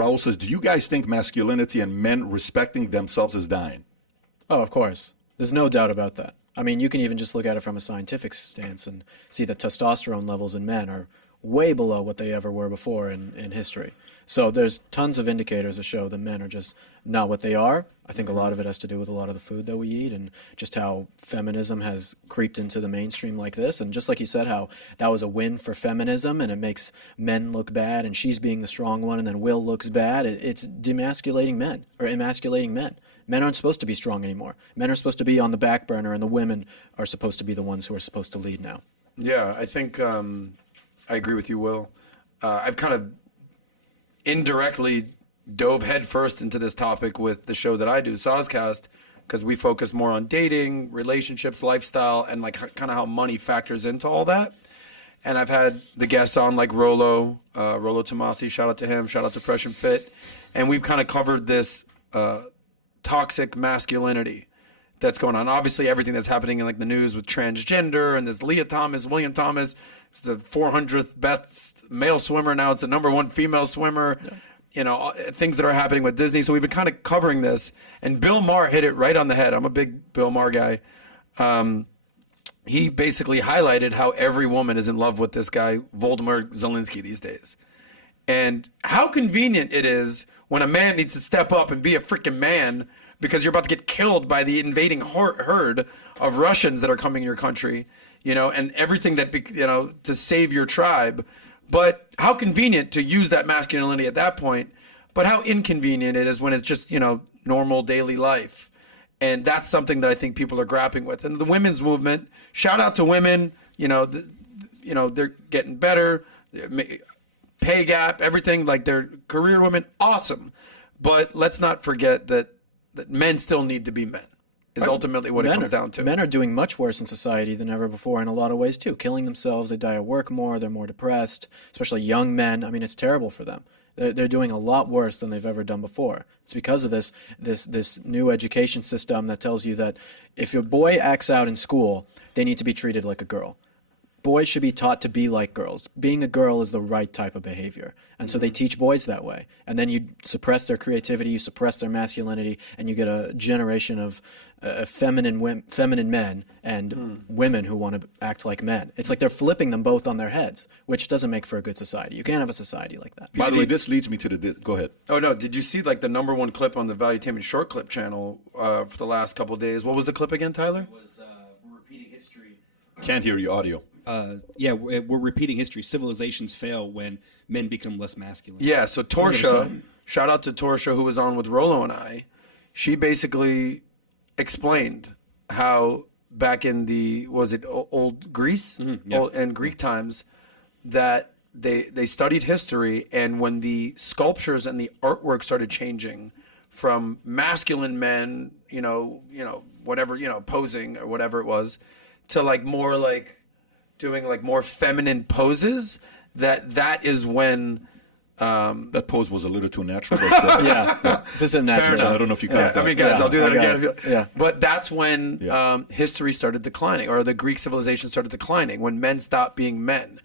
Raul says, do you guys think masculinity and men respecting themselves is dying? Oh, of course. There's no doubt about that. I mean, you can even just look at it from a scientific stance and see that testosterone levels in men are way below what they ever were before in history. So there's tons of indicators that show that men are just not what they are. I think a lot of it has to do with a lot of the food that we eat and just how feminism has creeped into the mainstream like this. And just like you said, how that was a win for feminism and it makes men look bad and she's being the strong one and then Will looks bad. It's demasculating men or emasculating men. Men aren't supposed to be strong anymore. Men are supposed to be on the back burner and the women are supposed to be the ones who are supposed to lead now. Yeah, I think I agree with you, Will. I've kind of indirectly dove headfirst into this topic with the show that I do, Sozcast, because we focus more on dating, relationships, lifestyle, and like kind of how money factors into all that. And I've had the guests on like Rollo Tomasi, shout out to him, shout out to Fresh and Fit, and we've kind of covered this toxic masculinity that's going on. Obviously, everything that's happening in like the news with transgender and this Leah Thomas, William Thomas, it's the 400th best male swimmer. Now it's the #1 female swimmer. Yeah. You know, things that are happening with Disney. So we've been kind of covering this. And Bill Maher hit it right on the head. I'm a big Bill Maher guy. He basically highlighted how every woman is in love with this guy, Volodymyr Zelensky, these days. And how convenient it is when a man needs to step up and be a freaking man because you're about to get killed by the invading herd of Russians that are coming to your country, you know, and everything that, you know, to save your tribe. But how convenient to use that masculinity at that point, but how inconvenient it is when it's just, you know, normal daily life. And that's something that I think people are grappling with. And the women's movement, shout out to women, you know, they're getting better, pay gap, everything, like they're career women, awesome. But let's not forget that men still need to be men. Is ultimately what it comes down to. Men are doing much worse in society than ever before in a lot of ways too. Killing themselves, they die at work more, they're more depressed, especially young men. I mean, it's terrible for them. They're doing a lot worse than they've ever done before. It's because of this new education system that tells you that if your boy acts out in school, they need to be treated like a girl. Boys should be taught to be like girls. Being a girl is the right type of behavior. And so they teach boys that way. And then you suppress their creativity, you suppress their masculinity, and you get a generation of feminine men and women who want to act like men. It's like they're flipping them both on their heads, which doesn't make for a good society. You can't have a society like that. By the way, this leads me to go ahead. Oh, no. Did you see like the #1 clip on the Valuetainment Short Clip channel for the last couple of days? What was the clip again, Tyler? It was we're repeating history. Can't hear you audio. We're repeating history. Civilizations fail when men become less masculine. Yeah, so Torsha, shout out to Torsha, who was on with Rollo and I. She basically explained how back in the, was it old Greece? In Greek times, that they studied history, and when the sculptures and the artwork started changing from masculine men, whatever, posing or whatever it was, to like more like doing like more feminine poses, that is when that pose was a little too natural. But, yeah, this isn't natural. I don't know if you caught that. I mean, guys, I'll do that again. Yeah. But that's when history started declining, or the Greek civilization started declining, when men stopped being men.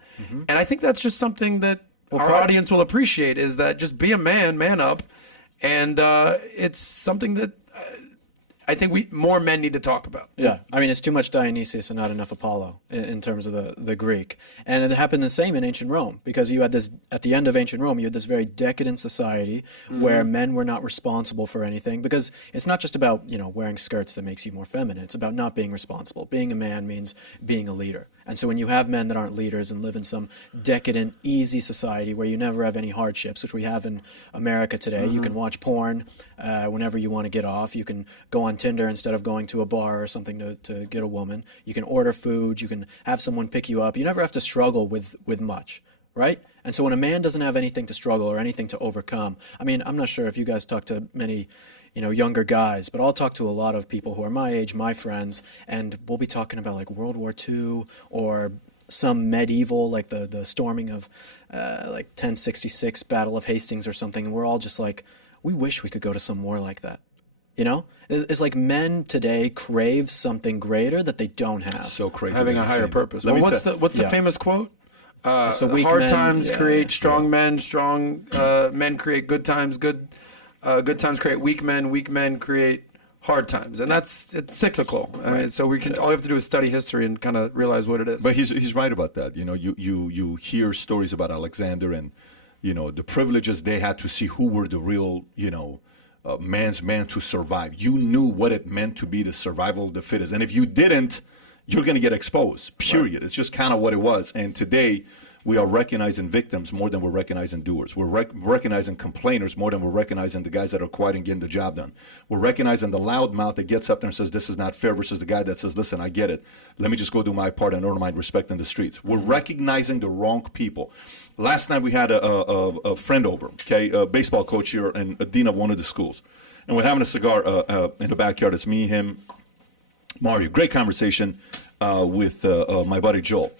And I think that's just something that our audience will appreciate, is that just be a man up, and it's something that I think more men need to talk about. Yeah, I mean, it's too much Dionysius and not enough Apollo in terms of the Greek. And it happened the same in ancient Rome, because you had this, at the end of ancient Rome, you had this very decadent society where men were not responsible for anything, because it's not just about, wearing skirts that makes you more feminine. It's about not being responsible. Being a man means being a leader. And so when you have men that aren't leaders and live in some decadent, easy society where you never have any hardships, which we have in America today, you can watch porn whenever you want to get off. You can go on Tinder instead of going to a bar or something to get a woman. You can order food. You can have someone pick you up. You never have to struggle with much, right? And so when a man doesn't have anything to struggle or anything to overcome, I mean, I'm not sure if you guys talk to many younger guys, but I'll talk to a lot of people who are my age, my friends, and we'll be talking about like World War II or some medieval, like the storming of like 1066 Battle of Hastings or something, and we're all just like, we wish we could go to some war like that. It's like men today crave something greater that they don't have. It's so crazy. Having a higher purpose. Well, what's the famous quote? So weak hard men, times yeah, create strong men. Strong men create good times. Good times create weak men. Weak men create hard times, and it's cyclical. So we can all we have to do is study history and kind of realize what it is. But he's right about that. You know, you hear stories about Alexander and, you know, the privileges they had to see who were the real, you know, man's man to survive. You knew what it meant to be the survival of the fittest. And if you didn't, you're going to get exposed, period. Right. It's just kind of what it was. And today, we are recognizing victims more than we're recognizing doers. We're recognizing complainers more than we're recognizing the guys that are quiet and getting the job done. We're recognizing the loudmouth that gets up there and says, this is not fair, versus the guy that says, listen, I get it. Let me just go do my part and earn my respect in the streets. We're recognizing the wrong people. Last night we had a friend over, okay, a baseball coach here and a dean of one of the schools. And we're having a cigar in the backyard. It's me, him, Mario. Great conversation with my buddy Joel.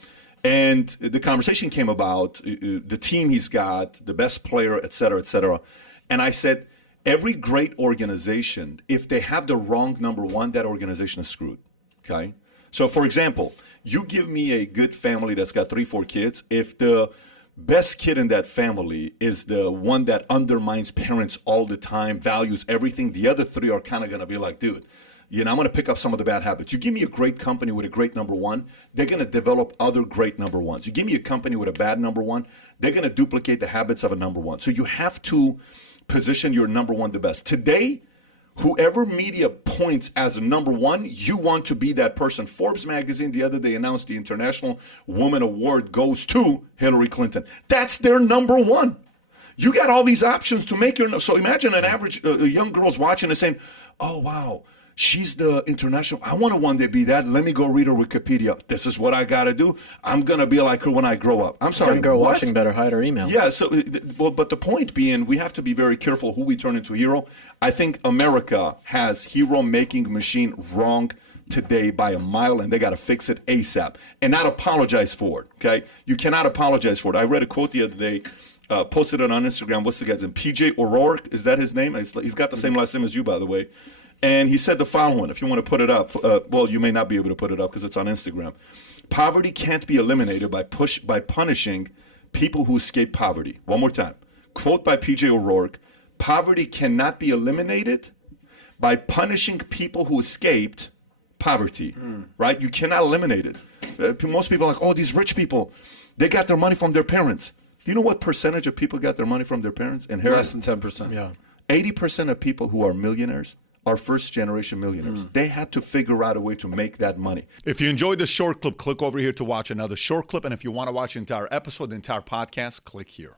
And the conversation came about the team he's got, the best player, et cetera, et cetera. And I said, every great organization, if they have the wrong number one, that organization is screwed, okay? So, for example, you give me a good family that's got 3-4 kids. If the best kid in that family is the one that undermines parents all the time, values everything, the other 3 are kind of going to be like, dude, you know, I'm going to pick up some of the bad habits. You give me a great company with a great number one, they're going to develop other great number ones. You give me a company with a bad number one, they're going to duplicate the habits of a number one. So you have to position your number one the best. Today, whoever media points as a number one, you want to be that person. Forbes magazine the other day announced the International Woman Award goes to Hillary Clinton. That's their number one. You got all these options to make your... So imagine an average young girl's watching and saying, oh, wow, she's the international. I want to one day be that. Let me go read her Wikipedia. This is what I got to do. I'm going to be like her when I grow up. I'm sorry, Young girl what? watching better hide her emails. Yeah, so, well, but the point being, we have to be very careful who we turn into a hero. I think America has hero-making machine wrong today by a mile, and they got to fix it ASAP and not apologize for it, okay? You cannot apologize for it. I read a quote the other day, posted it on Instagram. What's the guy's name? PJ O'Rourke, is that his name? He's got the same last name as you, by the way. And he said the following, if you want to put it up, well, you may not be able to put it up because it's on Instagram. Poverty can't be eliminated by punishing people who escape poverty. One more time. Quote by PJ O'Rourke, poverty cannot be eliminated by punishing people who escaped poverty, right? You cannot eliminate it. Most people are like, oh, these rich people, they got their money from their parents. Do you know what percentage of people got their money from their parents? Less than 10%. Yeah. 80% of people who are millionaires are first-generation millionaires. They had to figure out a way to make that money. If you enjoyed this short clip, click over here to watch another short clip. And if you want to watch the entire episode, the entire podcast, click here.